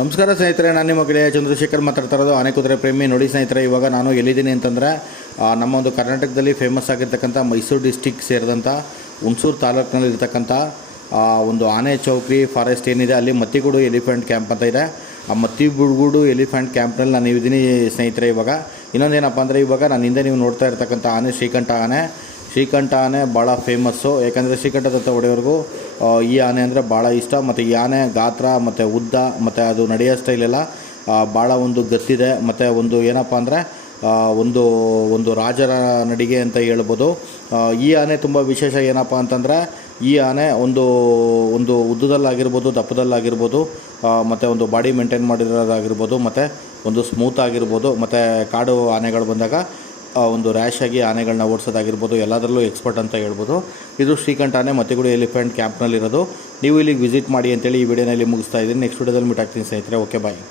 ನಮಸ್ಕಾರ ಸ್ನೇಹಿತರೆ, ನಾನು ನಿಮ್ಮ ಗೆಳೆಯ ಚಂದ್ರಶೇಖರ್ ಮಾತಾಡ್ತಾ ಇರೋದು ಆನೆಕುದುರೆ ಪ್ರೇಮಿ. ನೋಡಿ ಸ್ನೇಹಿತರೆ, ಇವಾಗ ನಾನು ಎಲ್ಲಿದ್ದೀನಿ ಅಂತಂದರೆ ನಮ್ಮ ಒಂದು ಕರ್ನಾಟಕದಲ್ಲಿ ಫೇಮಸ್ ಆಗಿರ್ತಕ್ಕಂಥ ಮೈಸೂರು ಡಿಸ್ಟಿಕ್ ಸೇರಿದಂಥ ಹುಣಸೂರು ತಾಲೂಕಿನಲ್ಲಿ ಇರ್ತಕ್ಕಂಥ ಒಂದು ಆನೆ ಚೌಕ್ರಿ ಫಾರೆಸ್ಟ್ ಏನಿದೆ ಅಲ್ಲಿ ಮತ್ತಿಗೂಡು ಎಲಿಫೆಂಟ್ ಕ್ಯಾಂಪ್ ಅಂತ ಇದೆ. ಆ ಮತ್ತಿಗೂಡು ಎಲಿಫೆಂಟ್ ಕ್ಯಾಂಪ್ನಲ್ಲಿ ನಾನು ಇದ್ದೀನಿ ಸ್ನೇಹಿತರೆ. ಇವಾಗ ಇನ್ನೊಂದೇನಪ್ಪ ಅಂದರೆ, ಇವಾಗ ನಾನು ಹಿಂದೆ ನೀವು ನೋಡ್ತಾ ಇರ್ತಕ್ಕಂಥ ಆನೆ ಶ್ರೀಕಂಠ ಆನೆ ಭಾಳ ಫೇಮಸ್ಸು. ಯಾಕಂದರೆ ಶ್ರೀಕಂಠದತ್ತ ಹೊಡೆಯೋರ್ಗೂ ಈ ಆನೆ ಅಂದರೆ ಭಾಳ ಇಷ್ಟ. ಮತ್ತು ಈ ಆನೆ ಗಾತ್ರ ಮತ್ತು ಉದ್ದ ಮತ್ತು ಅದು ನಡೆಯೋ ಸ್ಟೈಲೆಲ್ಲ ಭಾಳ ಒಂದು ಗತ್ತಿದೆ. ಮತ್ತು ಒಂದು ಏನಪ್ಪ ಅಂದರೆ ಒಂದು ರಾಜರ ನಡಿಗೆ ಅಂತ ಹೇಳ್ಬೋದು. ಈ ಆನೆ ತುಂಬ ವಿಶೇಷ ಏನಪ್ಪ ಅಂತಂದರೆ, ಈ ಆನೆ ಒಂದು ಉದ್ದದಲ್ಲಾಗಿರ್ಬೋದು, ದಪ್ಪದಲ್ಲಾಗಿರ್ಬೋದು, ಮತ್ತು ಒಂದು ಬಾಡಿ ಮೇಂಟೈನ್ ಮಾಡಿರೋದಾಗಿರ್ಬೋದು, ಮತ್ತು ಒಂದು ಸ್ಮೂತ್ ಆಗಿರ್ಬೋದು, ಮತ್ತು ಕಾಡು ಆನೆಗಳು ಬಂದಾಗ ಒಂದು ರ್ಯಾಶ್ ಆಗಿ ಆನೆಗಳನ್ನ ಓಡಿಸೋದಾಗಿರ್ಬೋದು, ಎಲ್ಲದರಲ್ಲೂ ಎಕ್ಸ್ಪರ್ಟ್ ಅಂತ ಹೇಳ್ಬೋದು. ಇದು ಶ್ರೀಕಂಠ ಆನೆ ಮತ್ತಿಗೂಡು ಎಲಿಫೆಂಟ್ ಕ್ಯಾಂಪ್ನಲ್ಲಿರೋದು. ನೀವು ಇಲ್ಲಿಗೆ ವಿಸಿಟ್ ಮಾಡಿ ಅಂತೇಳಿ ಈ ವಿಡಿಯೋನಲ್ಲಿ ಮುಗಿಸ್ತಾ ಇದ್ದೀನಿ. ನೆಕ್ಸ್ಟ್ ವಿಡಿಯೋದಲ್ಲಿ ಮೀಟ್ ಆಗ್ತೀನಿ ಸ್ನೇಹಿತರೆ. ಓಕೆ, ಬಾಯ್.